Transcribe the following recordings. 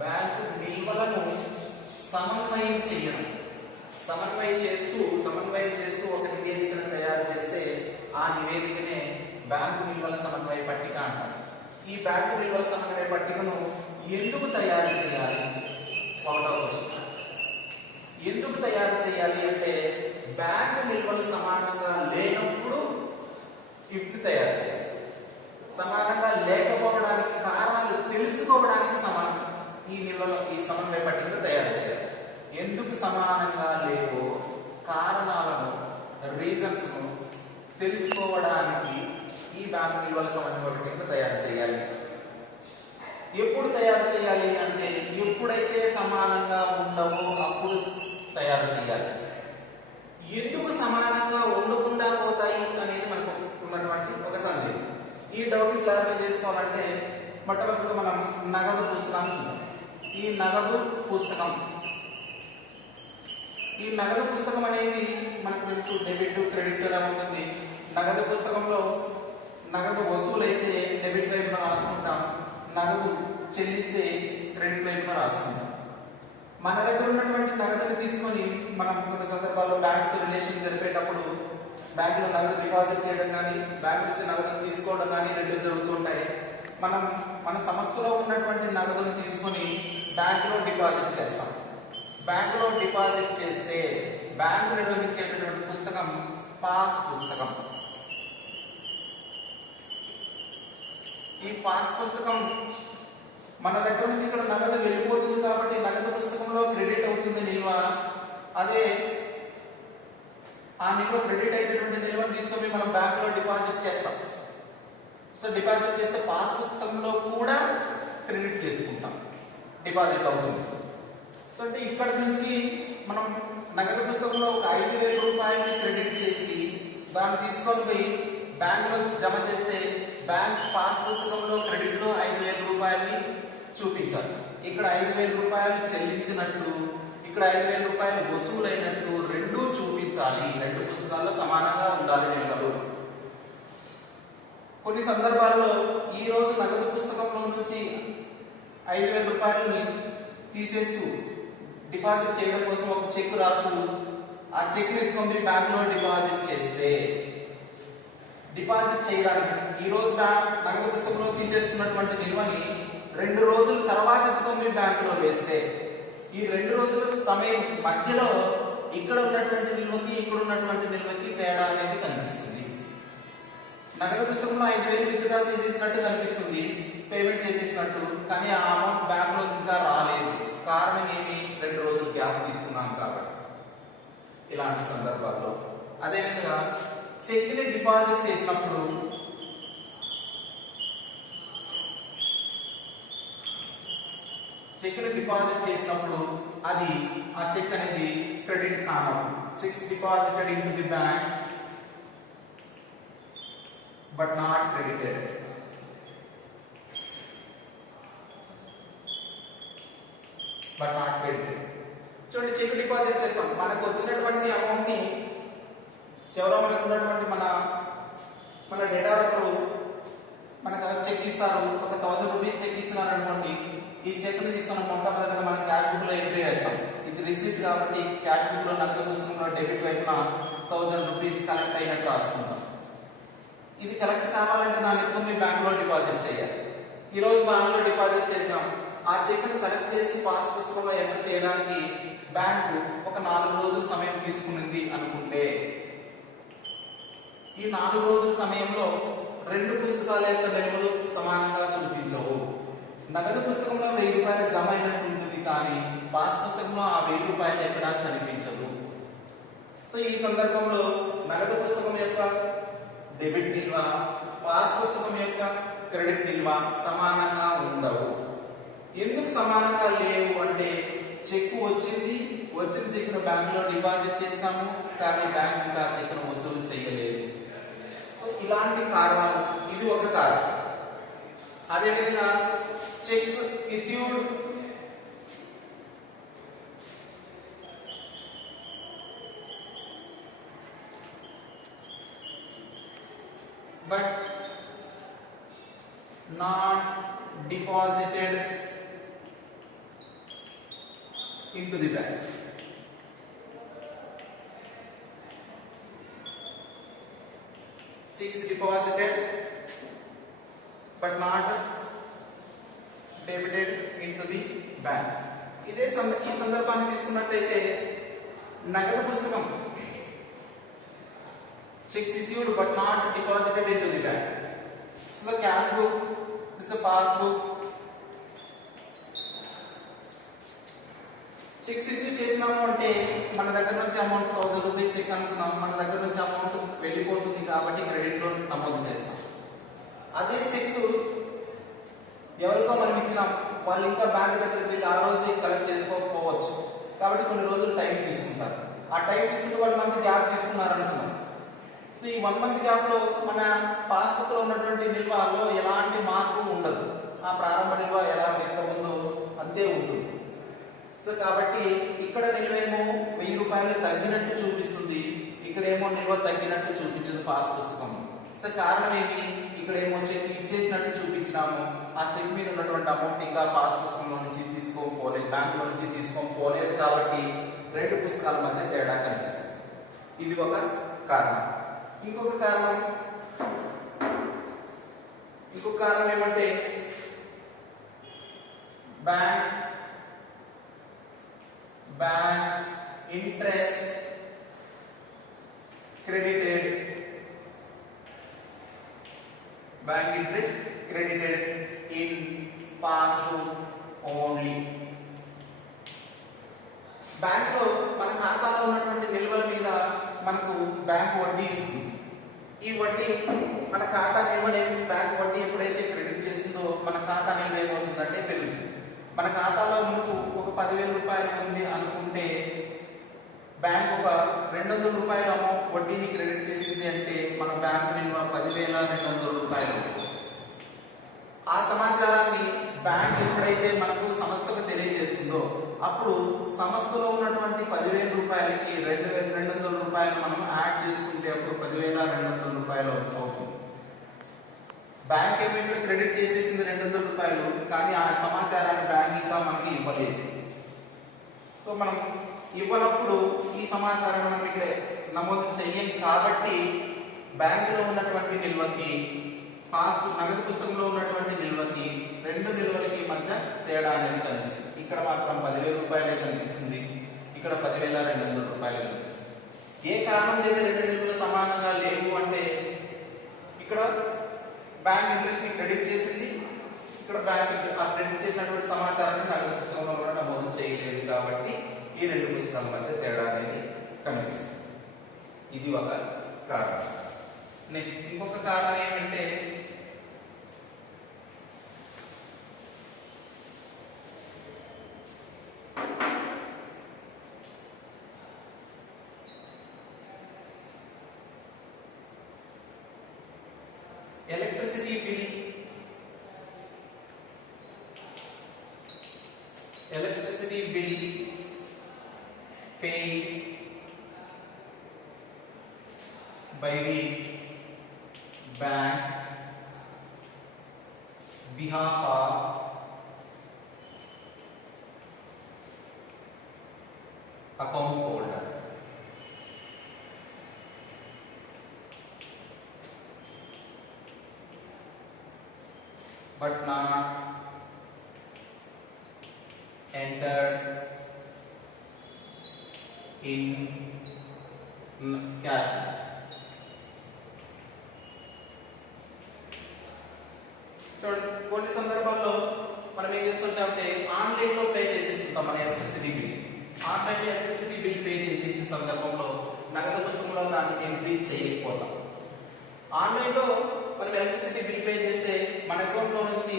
Bank నిల్వలను సమన్వయం చేయడం. సమన్వయం చేస్తూ ఒక నివేదికను తయారు చేస్తే ఆ నివేదికనే బ్యాంకు నిల్వల సమన్వయ పట్టిక అంటారు. ఈ బ్యాంకు నిల్వల సమన్వయ పట్టికను ఎందుకు తయారు చేయాలి? ఒకటో క్వశ్చన్. ఎందుకు తయారు చేయాలి అంటే బ్యాంకు నిల్వలు సమానంగా లేనప్పుడు ఇప్పుడు తయారు చేయాలి. సమానంగా లేకపోవడానికి కారణాలు తెలుసుకోవడానికి ఈ సమన్వయ పట్టికను తయారు చేయాలి. ఎందుకు సమానంగా లేవో కారణాలను రీజన్స్ తెలుసుకోవడానికి ఈ బ్యాంకు నిల్వల సమన్వయ పట్టికను తయారు చేయాలి. ఎప్పుడు తయారు చేయాలి అంటే ఎప్పుడైతే సమానంగా ఉండవో అప్పుడు తయారు చేయాలి. ఎందుకు సమానంగా ఉండకుండా పోతాయి అనేది మనకు ఉన్నటువంటి ఒక సందేహం. ఈ డౌట్ క్లారిఫై చేసుకోవాలంటే మొట్టమొదటిగా మనం నగదు పుస్తకాన్ని చూద్దాం. ఈ నగదు పుస్తకం అనేది మనకు తెలుసు, డెబిట్ క్రెడిట్ అని ఉంటుంది. నగదు పుస్తకంలో నగదు వసూలైతే డెబిట్ వైపున రాసుకుంటాం, నగదు చెల్లిస్తే క్రెడిట్ వైపున రాసుకుంటాం. మన దగ్గర ఉన్నటువంటి నగదుని తీసుకొని మనం కొన్ని సందర్భాల్లో బ్యాంకుతో రిలేషన్ జరిపేటప్పుడు బ్యాంకులో నగదు డిపాజిట్ చేయడం కానీ బ్యాంకు నుంచి నగదు తీసుకోవడం కానీ రెండు జరుగుతూ ఉంటాయి. మనం మన సంస్థలో ఉన్నటువంటి నగదును తీసుకొని బ్యాంకులో డిపాజిట్ చేస్తాం. బ్యాంకులో డిపాజిట్ చేస్తే బ్యాంకు నిర్వహించేటటువంటి పుస్తకం పాస్ పుస్తకం. ఈ పాస్ పుస్తకం మన దగ్గర నుంచి ఇక్కడ నగదు వెళ్ళిపోతుంది కాబట్టి నగదు పుస్తకంలో క్రెడిట్ అవుతుంది నిల్వ. అదే ఆ నిల్వ క్రెడిట్ అయినటువంటి నిల్వను తీసుకొని మనం బ్యాంకులో డిపాజిట్ చేస్తాం. సో డిపాజిట్ చేస్తే పాస్ పుస్తకంలో కూడా క్రెడిట్ చేసుకుంటాం, డిపాజిట్ అవుతుంది. సో అంటే ఇక్కడ నుంచి మనం నగదు పుస్తకంలో ఒక 5,000 రూపాయలని క్రెడిట్ చేసి దాన్ని తీసుకొని పోయి బ్యాంకులో జమ చేస్తే బ్యాంక్ పాస్ పుస్తకంలో క్రెడిట్లో 5,000 రూపాయలని చూపించాలి. ఇక్కడ 5,000 రూపాయలు చెల్లించినట్లు, ఇక్కడ 5,000 రూపాయలు వసూలైనట్టు రెండూ చూపించాలి. రెండు పుస్తకాల్లో సమానంగా ఉండాలి నిల్వలు. కొన్ని సందర్భాల్లో ఈ రోజు నగదు పుస్తకంలో నుంచి 5,000 రూపాయలని తీసేస్తూ డిపాజిట్ చేయడం కోసం ఒక చెక్ రాస్తూ ఆ చెక్ ఎత్తుకొని బ్యాంకులో డిపాజిట్ చేస్తే డిపాజిట్ చేయడానికి ఈ రోజు నగదు పుస్తకంలో తీసేసుకున్నటువంటి నిల్వని 2 రోజుల తర్వాత ఎత్తుకొని బ్యాంకులో వేస్తే ఈ 2 రోజుల సమయం మధ్యలో ఇక్కడ ఉన్నటువంటి నిల్వకి ఇక్కడ ఉన్నటువంటి నిల్వకి తేడా అనేది కనిపిస్తుంది. నగదు పుస్తకంలో 5,000 విత్డ్రా చేసేసినట్టు కనిపిస్తుంది, పేమెంట్ చేసేసినట్టు, కానీ ఆ అమౌంట్ బ్యాంకులో ఇంకా రాలేదు. కారణం ఏమి? 2 రోజులు గ్యాప్ తీసుకున్నాం కాబట్టి. ఇలాంటి సందర్భాల్లో అదేవిధంగా చెక్ని డిపాజిట్ చేసినప్పుడు అది ఆ చెక్ అనేది క్రెడిట్ కాను. Checks deposited in to the bank but not credited. చూడండి, చెక్ డిపాజిట్ చేస్తాం, మనకు వచ్చినటువంటి అమౌంట్ ని ఎవరో మనకు ఉన్నటువంటి మన డేటా ఒకరు మనకు చెక్ ఇస్తారు. ఒక 1,000 రూపీస్ చెక్ ఇచ్చినారు అనుకోండి, ఈ చెక్ ని తీసుకున్న మొట్టమొదటిగా మనం క్యాష్ బుక్ లో ఎంట్రీ వేస్తాం. ఇది రిసిప్ట్ కాబట్టి క్యాష్ బుక్ లో నగదు పుస్తకంలో డెబిట్ వైపున 1,000 రూపీస్ కలెక్ట్ అయినట్టు రాసుకుంటాం. ఇది కలెక్ట్ కావాలంటే దాన్ని ఎత్తుకొని బ్యాంకులో డిపాజిట్ చేయాలి. ఈ రోజు బ్యాంకులో డిపాజిట్ చేసాం, ఆ చెక్ ను కలెక్ట్ చేసి పాస్ పుస్తకంలో ఎంట్రీ చేయడానికి బ్యాంకు ఒక 4 రోజుల సమయం తీసుకునింది అనుకుంటే ఈ 4 రోజుల సమయంలో 2 పుస్తకాల యొక్క నిల్వలు సమానంగా చూపించవు. నగదు పుస్తకంలో 1,000 రూపాయలు జమ అయినట్టు ఉంటుంది, కానీ పాస్ పుస్తకంలో ఆ 1,000 రూపాయలు ఎక్కడా కనిపించదు. సో ఈ సందర్భంలో నగదు పుస్తకం యొక్క డెబిట్ నిల్వ, పాస్ పుస్తకం యొక్క క్రెడిట్ నిల్వ సమానంగా ఉండవు. ఎందుకు సమానంగా లేవు అంటే చెక్ వచ్చిన చెక్ను బ్యాంకులో డిపాజిట్ చేసాము, కానీ బ్యాంక్ ఇంకా చెక్ను వసూలు చేయలేదు. సో ఇలాంటి కారణాలు, ఇది ఒక కారణం. అదేవిధంగా checks issued but not deposited into the bank. Checks deposited but not debited into the bank. ఈ సందర్భాన్ని తీసుకున్నట్లయితే నగదు పుస్తకం checks issued but not deposited into the bank. This is the cash book, this is the passbook. Checks issue చేసినాము అంటే మన దగ్గర నుంచి అమౌంట్ 1000 రూపీస్ చెక్ అనుకున్నాం, మన దగ్గర నుంచి అమౌంట్ వెళ్ళిపోతుంది కాబట్టి క్రెడిట్ లో నమోదు చేస్తాం. అదే చెక్ ఎవరికో మనం ఇచ్చినాం, వాళ్ళు ఇంకా బ్యాంక్ దగ్గరికి వెళ్ళి ఆ రోజు కలెక్ట్ చేసుకోకపోవచ్చు కాబట్టి కొన్ని రోజులు టైం తీసుకుంటారు. ఆ టైం తీసుకుంటే 1 మంత్ గ్యాప్ తీసుకున్నారు అనుకున్నాం. సో ఈ 1 మంత్ గ్యాప్ లో మన పాస్బుక్ లో ఉన్నటువంటి నిల్వలో ఎలాంటి మార్పు ఉండదు, ఆ ప్రారంభ నిల్వ ఎలా ఎంత ఉందో అంతే ఉంటుంది. సో కాబట్టి ఇక్కడ నిల్వేమో 1000 రూపాయలు తగ్గినట్టు చూపిస్తుంది, ఇక్కడేమో నిల్వ తగ్గినట్టు చూపించదు పాస్ పుస్తకం. సో కారణం ఏమి, ఇక్కడేమో చెక్ ఇచ్చేసినట్టు చూపించినాము, ఆ చెక్ మీద ఉన్నటువంటి అమౌంట్ ఇంకా పాస్ పుస్తకంలో నుంచి తీసుకోకపోలేదు, బ్యాంకులో నుంచి తీసుకోకపోలేదు కాబట్టి రెండు పుస్తకాల మధ్య తేడా కనిపిస్తుంది. ఇది ఒక కారణం. ఇంకొక కారణం ఏమంటే bank interest credited in passbook only. Bank లో మన ఖాతాలో ఉన్నటువంటి నిల్వల మీద మనకు బ్యాంక్ వడ్డీ ఇస్తుంది. ఈ వడ్డీ మన ఖాతా నిల్వలు బ్యాంక్ వడ్డీ ఎప్పుడైతే క్రెడిట్ చేసిందో మన ఖాతా నిల్వ ఏమవుతుందంటే పెరుగుతుంది. మన ఖాతాలో ముందు ఒక 10,000 రూపాయలు ఉంది అనుకుంటే బ్యాంక్ ఒక 200 రూపాయల వడ్డీని క్రెడిట్ చేసింది అంటే మన బ్యాంక్ నిల్వ 10,200 రూపాయలు. ఆ సమాచారాన్ని బ్యాంక్ ఎప్పుడైతే మనకు సంస్థకు తెలియజేస్తుందో అప్పుడు సంస్థలో ఉన్నటువంటి 10,000 రూపాయలకి 2,200 రూపాయలు మనం యాడ్ చేసుకుంటే అప్పుడు 10,200 రూపాయలు అవుతుంది. బ్యాంక్ ఏమిటో క్రెడిట్ చేసేసింది 200 రూపాయలు, కానీ ఆ సమాచారాన్ని బ్యాంక్ ఇంకా మనకి ఇవ్వలేదు. సో మనం ఇవ్వనప్పుడు ఈ సమాచారం మనం ఇక్కడ నమోదు చెయ్యం కాబట్టి బ్యాంకులో ఉన్నటువంటి నిల్వకి పాస్బుక్ నగదు పుస్తకంలో ఉన్నటువంటి నిల్వకి రెండు నిల్వలకి మధ్య తేడా అనేది కనిపిస్తుంది. ఇక్కడ మాత్రం 10,000 రూపాయలే కనిపిస్తుంది, ఇక్కడ 10,200 రూపాయలు కనిపిస్తుంది. ఏ కారణం చేత రెండు నిల్వలు సమానంగా లేవు అంటే ఇక్కడ బ్యాంక్ ఇంట్రెస్ట్ ని క్రెడిట్ చేసింది, ఇక్కడ బ్యాంక్ ఆ క్రెడిట్ చేసినటువంటి సమాచారాన్ని నగదు పుస్తకంలో కూడా నమోదు చేయలేదు కాబట్టి ఈ రెండు పుస్తకాల మధ్య తేడా అనేది కనిపిస్తుంది. ఇది ఒక కారణం. నెక్స్ట్ ఇంకొక కారణం ఏమంటే electricity bill paid by the bank behalf of account holder. But not entered in cash. చూడండి, కొన్ని సందర్భాల్లో మనం ఏం చేస్తుంటామంటే ఆన్లైన్ లో పే చేసేస్తుంటాం మన electricity bill. Online electricity bill pay చేసేసిన సందర్భంలో నగదు పుస్తకంలో దాన్ని ఎంట్రీ చేయకపోతాం. ఆన్లైన్ లో మనం ఎలక్ట్రిసిటీ బిల్ పే చేస్తే మన అకౌంట్ లో నుంచి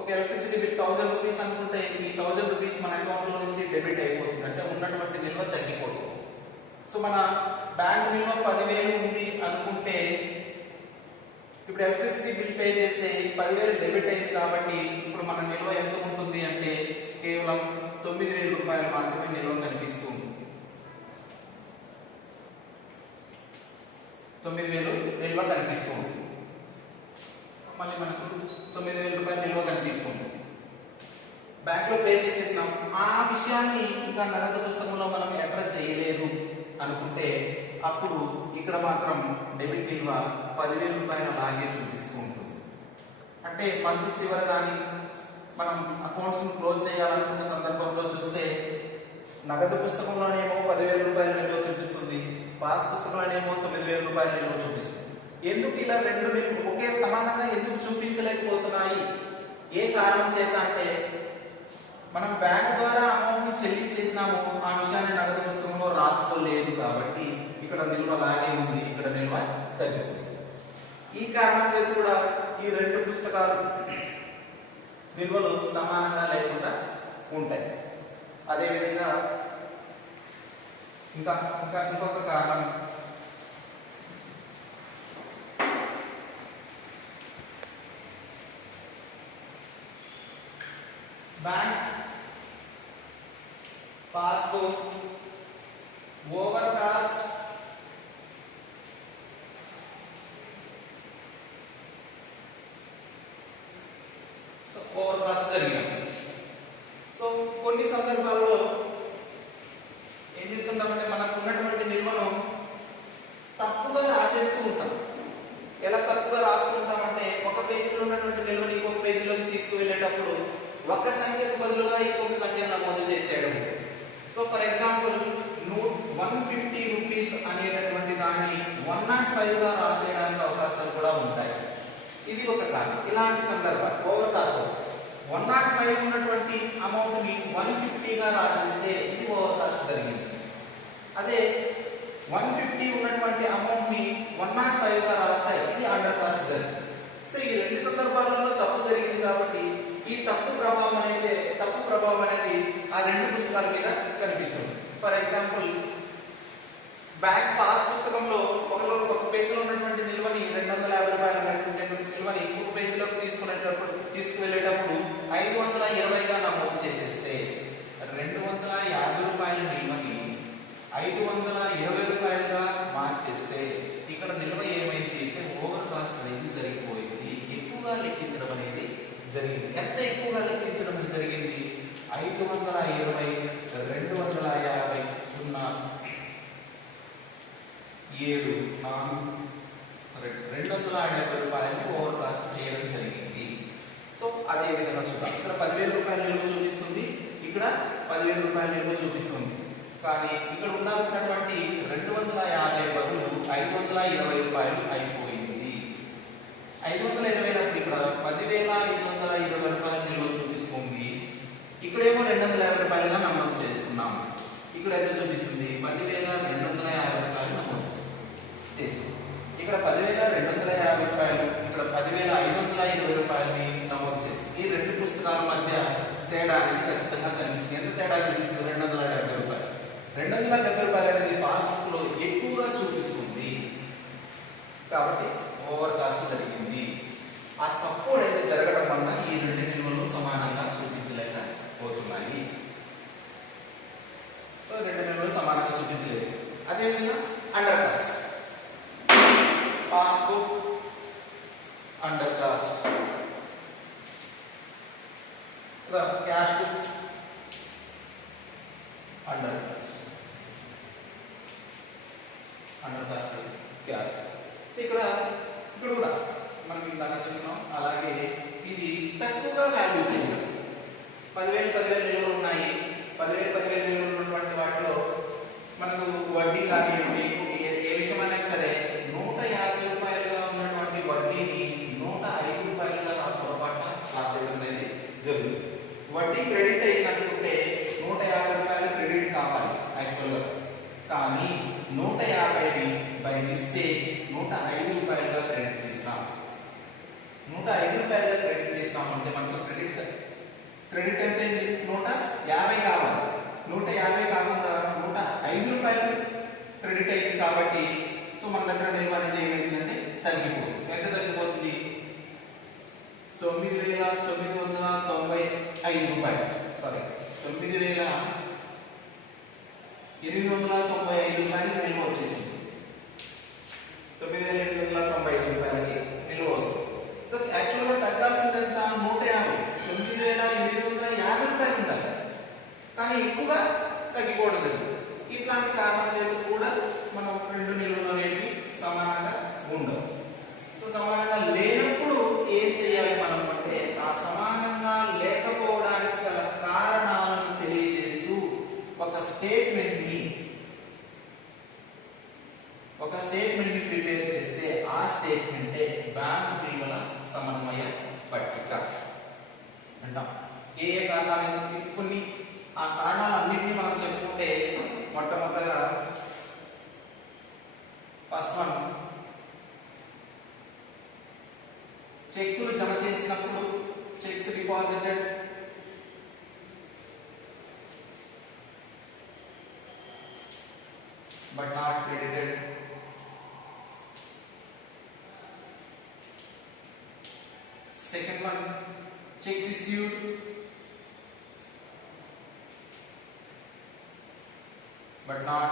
ఒక ఎలక్ట్రిసిటీ బిల్ 1000 రూపీస్ అనుకుంటే ఈ 1000 రూపీస్ మన అకౌంట్ లో నుంచి డెబిట్ అయిపోతుంది, అంటే ఉన్నటువంటి నిల్వ తగ్గిపోతుంది. సో మన బ్యాంక్ నిల్వ 10,000 ఉంది అనుకుంటే ఇప్పుడు ఎలక్ట్రిసిటీ బిల్ పే చేస్తే 10,000 డెబిట్ అయింది కాబట్టి ఇప్పుడు మన నిల్వ ఎంత ఉంటుంది అంటే కేవలం 9,000 రూపాయలు మాత్రమే నిల్వ కనిపిస్తూ ఉంటుంది. 9,000 నిల్వ కనిపిస్తూ ఉంటుంది. మళ్ళీ మనకు 9,000 రూపాయలు నిల్వ కనిపిస్తుంది. బ్యాంక్ లో పే చేసేసినాం. ఆ విషయాన్ని ఇంకా నగదు పుస్తకంలో మనం ఎంటర్ చేయలేదు అనుకుంటే అప్పుడు ఇక్కడ మాత్రం డెబిట్ విలువ 10,000 రూపాయలు అలాగే చూపిస్తూ ఉంటుంది. అంటే మంత్ చివరి కానీ మనం అకౌంట్స్ క్లోజ్ చేయాలనుకున్న సందర్భంలో చూస్తే నగదు పుస్తకంలోనేమో 10,000 రూపాయల నిల్వ చూపిస్తుంది, పాస్ పుస్తకంలోనేమో 9,000 రూపాయల నిల్వ చూపిస్తుంది. ఎందుకు ఇలా రెండు ఒకే సమానంగా ఎందుకు చూపించలేకపోతున్నాయి? ఏ కారణం చేత అంటే మనం బ్యాంక్ ద్వారా అమౌంట్ ని చెల్లించేసినాము, ఆ విషయాన్ని నగదు పుస్తకంలో రాసుకోలేదు కాబట్టి ఇక్కడ నిల్వ లాగే ఉంది, ఇక్కడ నిల్వ తగ్గుతుంది. ఈ కారణం చేత కూడా ఈ రెండు పుస్తకాలు నిల్వలు సమానంగా లేకుండా ఉంటాయి. అదేవిధంగా ఇంకొక కారణం बैंक पासबुक ओवरकास्ट జరిగింది. సో కొన్ని సందర్భాల్లో ఏం చేస్తుంటామంటే మనకు ఉన్నటువంటి నిల్వను తప్పుగా రాసేస్తూ ఉంటాం. ఎలా తప్పుగా రాస్తుంటామంటే ఒక పేజీలో ఉన్నటువంటి నిల్వని ఇంకొక పేజీలోకి తీసుకువెళ్ళేటప్పుడు ఒక సంఖ్యకు బదులుగా ఇంకొక సంఖ్యను నమోదు చేసేయడం. సో ఫర్ ఎగ్జాంపుల్ 150 రూపీస్ అనేటటువంటి దాన్ని 105 గా రాసేయడానికి అవకాశాలు కూడా ఉంటాయి. ఇది ఒక కారణం. ఇలాంటి సందర్భాలు ఓవర్ కాస్ట్ 105 ఉన్నటువంటి అమౌంట్ ని 150 గా రాసేస్తే ఇది ఓవర్ కాస్ట్ జరిగింది. అదే 150 ఉన్నటువంటి అమౌంట్ ని 105 గా రాస్తే ఇది అండర్ కాస్ట్ జరిగింది. సో ఈ రెండు సందర్భాలలో తప్పు జరిగింది కాబట్టి ఈ తప్పు ప్రభావం అనేది ఆ రెండు పుస్తకాల మీద కనిపిస్తుంది. ఫర్ ఎగ్జాంపుల్ బ్యాంక్ పాస్ పుస్తకంలో ఒక పేజీలో ఉన్నటువంటి నిల్వని 250 రూపాయలు ఉన్నటువంటి నిల్వని ఇంకొక పేజీలోకి తీసుకువెళ్ళేటప్పుడు 520 గా నమోదు చేసేస్తే 250 రూపాయల నిల్వని 520 రూపాయలుగా మార్చేస్తే ఇక్కడ నిల్వ ఏమైంది అంటే ఓవర్ కాస్ట్ అనేది జరిగిపోయింది. ఎక్కువగా లెక్కించడం అనేది జరిగింది. ఎంత ఎక్కువగా లెక్కించడం జరిగింది? 520 250 0 7 270 రూపాయలు ఓవర్ కాస్ట్ చేయడం జరిగింది. సో అదే విధంగా చూద్దాం. ఇక్కడ 10,000 రూపాయల నిల్వ చూపిస్తుంది, ఇక్కడ 10,000 రూపాయల నిల్వ చూపిస్తుంది. కానీ ఇక్కడ ఉండాల్సినటువంటి 250 బదులు 520 రూపాయలు అయిపోయింది. 520 అప్పుడు ఇక్కడ 10,520 రూపాయల నిల్వ చూపిస్తుంది. ఇక్కడేమో 250 రూపాయలుగా నమోదు చేసుకున్నాం. ఇక్కడ ఎంత చూపిస్తుంది? 10,250 రూపాయలు నమోదు చేసింది. ఇక్కడ 10,250 రూపాయలు, ఇక్కడ 10,520 రూపాయలని నమోదు చేసింది. ఈ రెండు పుస్తకాల మధ్య తేడా అనేది ఖచ్చితంగా కనిపిస్తుంది. ఎంత తేడా కనిపిస్తుంది? 270 రూపాయలు. 270 రూపాయలు అనేది పాస్బుక్ లో ఎక్కువగా చూపిస్తుంది కాబట్టి ఓవర్ కాస్ట్ జరిగింది. ఆ తప్పు అనేది జరగడం వల్ల ఈ రెండు నిల్వలు సమానంగా చూపించలేకపోతున్నాయి. సో రెండు నిల్వలు సమానంగా చూపించలేదు. అదేవిధంగా under cost passbook under cost, cash book under cost, under cost cash. So ఇక్కడ కూడా మనం ఇందాక చెప్తున్నాం. అలాగే ఇది తక్కువగా వాల్యూ చేయడం. 10,000 నిల్వలు ఉన్నాయి. 10,000 నిల్వలు ఉన్నటువంటి వాటిలో మనకు వడ్డీ కానివ్వండి ఏ విషయం అయినా సరే 150 రూపాయలుగా ఉన్నటువంటి వడ్డీని 105 రూపాయలుగా పొరపాటున రాసేయడం అనేది జరుగుతుంది. వడ్డీ క్రెడిట్ అయిందనుకుంటే 150 రూపాయలు క్రెడిట్ కావాలి యాక్చువల్గా, కానీ 150ని బై మిస్టేక్ 105 రూపాయలుగా క్రెడిట్ చేసినాం. 105 రూపాయలుగా క్రెడిట్ చేసినామంటే మనకు క్రెడిట్ ఎంత అయింది? 150 కావాలి. 150 కాకుండా 105 రూపాయలు క్రెడిట్ అయింది కాబట్టి సో మన దగ్గర నిల్వ అనేది ఏమైందంటే తగ్గిపోతుంది. ఎంత తగ్గిపోతుంది? 9,995 రూపాయలు. సారీ 9,895 రూపాయలు నిల్వ వచ్చేసింది. 9,895 రూపాయలకి నిల్వ వస్తుంది. సో యాక్చువల్గా తగ్గాల్సింది ఎంత? 150. 9,850 రూపాయలు ఉండాలి. చెక్కులు జమ చేసినప్పుడు checks deposited but not credited. Second one, checks issued but not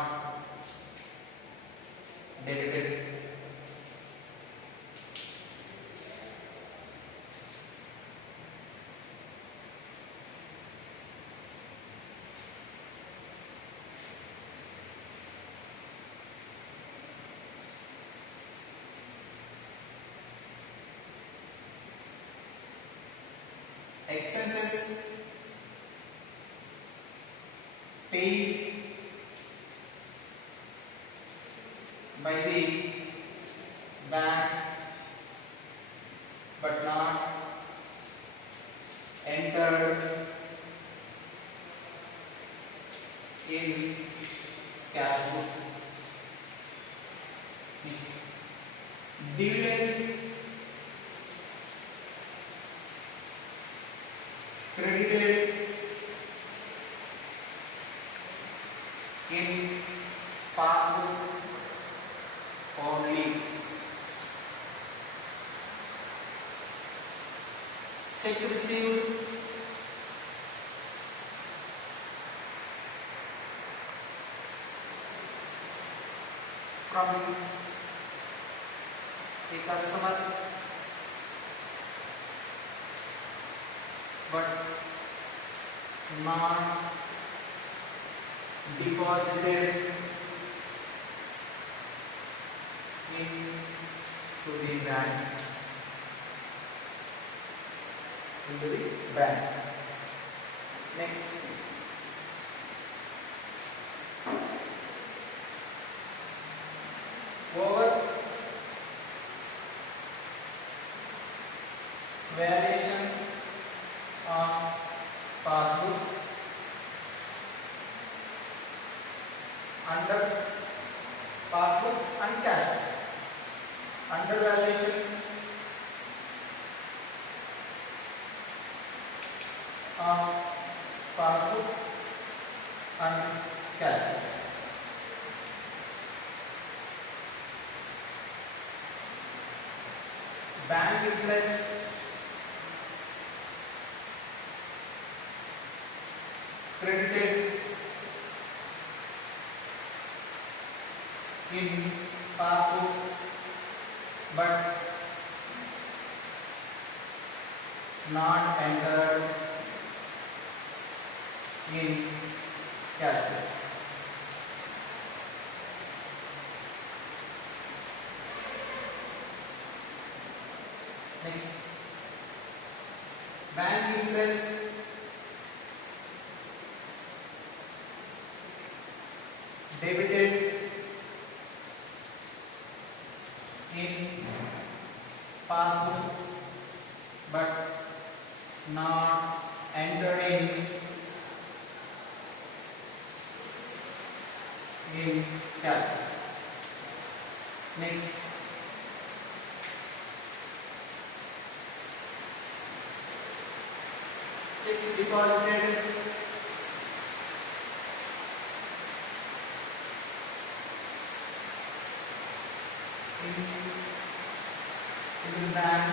debited. Expenses paid by the bank but not entered in cash book. Dividends credited in passbook only. Check received from a customer but not deposited into the bank. Next, over variation of passbook under passbook and cash. Under valuation of passbook and cash. Bank interest credited in passbook but not entered in cash book. Next, bank interest debited in passbook but not entered in cash. Next, checks deposited into the bank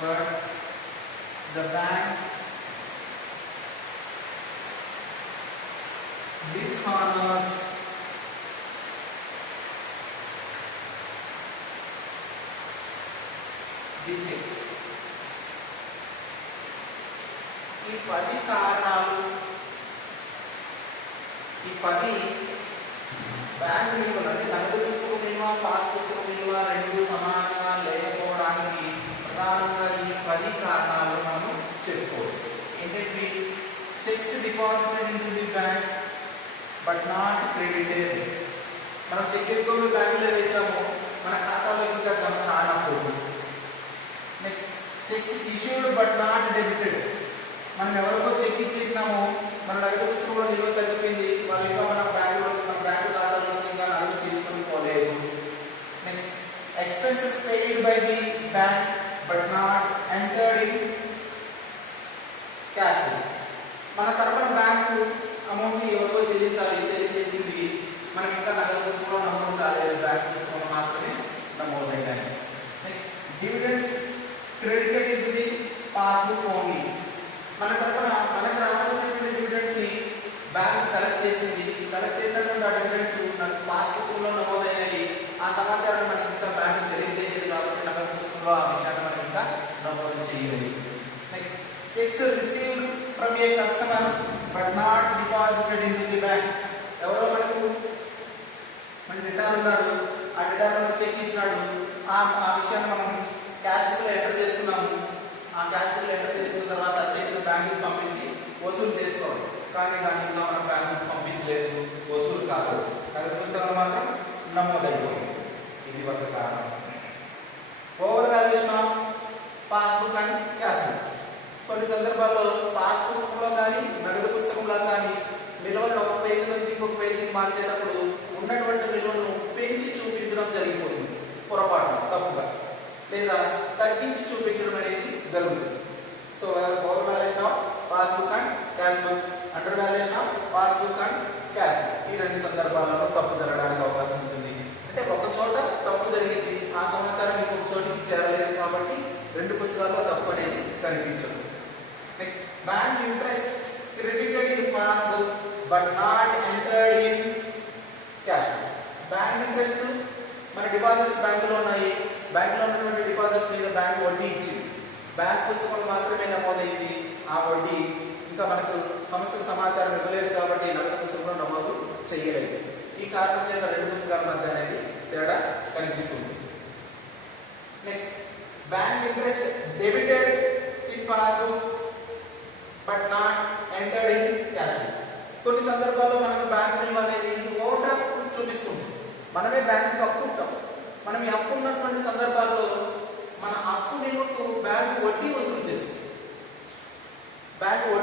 but the bank dishonors the checks. ఈ 10 కారణాలు, ఈ 10 bank విలువలు అంటే నగదు పుస్తకం విలువ pass పుస్తకం విలువ రెండు సమానంగా లేకపోవడానికి ప్రధానంగా ఈ 10 కారణాలు మనం చెప్పుకోవచ్చు. ఏంటంటే checks deposited in to the bank but not credited. మనం చెక్ ఎక్కువ బ్యాంకులో వేసాము, మన ఖాతాలో ఇంకా జమ కానప్పుడు. Next, checks issued but not debited. మనం ఎవరికో చెక్ ఇచ్చేసినాము, మన నగదు పుస్తకంలో నిల్వ తగ్గిపోయింది, వాళ్ళు ఇంకా మన బ్యాంకు ఖాతాలో ఇంకా నగదు తీసుకొని పోలేదు. Next, expense remittances paid by the bank but not entered in cash book. మన తరపున బ్యాంకు అమౌంట్ ఎవరికో చెల్లించేసింది మనం ఇంకా నగదు పుస్తకంలో నమోదు కాలేదు, బ్యాంక్ పుస్తకంలో మాత్రమే నమోదయ్యాయి. Next dividends credited in the passbook only. మన తరపున మనకు రావాల్సినటువంటి డివిడెండ్స్ ని బ్యాంక్ కలెక్ట్ చేసినటువంటి ఆ డివిడెండ్స్ మనకు పాస్ పుస్తకంలో నమోదయ్యాయి. ఆ సమాచారం మనకి ఇంకా బ్యాంకు తెలియజేయలేదు కాబట్టి నగదు పుస్తకంలో ఆ విషయాన్ని మనం ఇంకా నమోదు చేయలేదు. Next checks received from A customer but not deposited in the bank. ఎవరో మన రిటర్న్ ఉన్నాడు, ఆ రిటర్న్ మనకు చెక్ ఇచ్చినాడు, ఆ విషయాన్ని మనం క్యాష్ బుక్ లో ఎంటర్ చేసుకున్నాము. ఆ క్యాష్ బుక్ లో ఎంటర్ చేసుకున్న తర్వాత చెక్ బ్యాంకుకి పంపించి వసూలు చేసుకోవాలి. కానీ దాన్ని ఇంకా మనం బ్యాంకుకి పంపించలేదు, వసూలు కాదు, నగదు పుస్తకంలో మాత్రం నమోదైపోయింది. ఇది ఒక కారణం. Over valuation of passbook and cash book. కొన్ని సందర్భాల్లో పాస్ పుస్తకంలో కానీ నగదు పుస్తకంలో కానీ నిల్వలను ఒక పేజీ నుంచి ఇంకొక పేజీకి మార్చేటప్పుడు ఉన్నటువంటి నిల్వలను పెంచి చూపించడం జరిగిపోతుంది పొరపాటు తప్పుగా, లేదా తగ్గించి చూపించడం అనేది జరుగుతుంది. So over valuation of passbook and cash book, under valuation of passbook and cash, ఈ రెండు సందర్భాలలో తప్పు జరగడానికి అవకాశం ఉంటుంది. అంటే ఒక చోట తప్పు జరిగింది, ఆ సమాచారం ఇంకొక చోటికి చేరలేదు కాబట్టి రెండు పుస్తకాల్లో తప్పు అనేది కనిపించదు. Next bank interest credited in passbook but not entered in cash. Bank interest మన డిపాజిట్స్ బ్యాంకులో ఉన్నాయి, బ్యాంకులో ఉన్నటువంటి డిపాజిట్స్ మీద బ్యాంక్ వడ్డీ ఇచ్చింది, బ్యాంక్ పుస్తకంలో మాత్రమే నమోదైంది. ఆ వడ్డీ ఇంకా మనకు సంస్థకు సమాచారం ఇవ్వలేదు కాబట్టి నగదు పుస్తకంలో నమోదు చేయలేదు. ఈ కారణం చేత రెండు పుస్తకాల మధ్య అనేది తేడా కనిపిస్తుంది. Next bank interest debited in passbook but not entered in cash book. కొన్ని సందర్భాల్లో మనకు బ్యాంక్ నిల్వ అనేది ఓవర్ డ్రాఫ్ట్ చూపిస్తుంది, మనమే బ్యాంకుకి అప్పు ఉంటాం. మనం ఈ అప్పు ఉన్నటువంటి సందర్భాల్లో మన అప్పు నిల్వకు బ్యాంకు వడ్డీ వసూలు చేస్తుంది. బ్యాంకు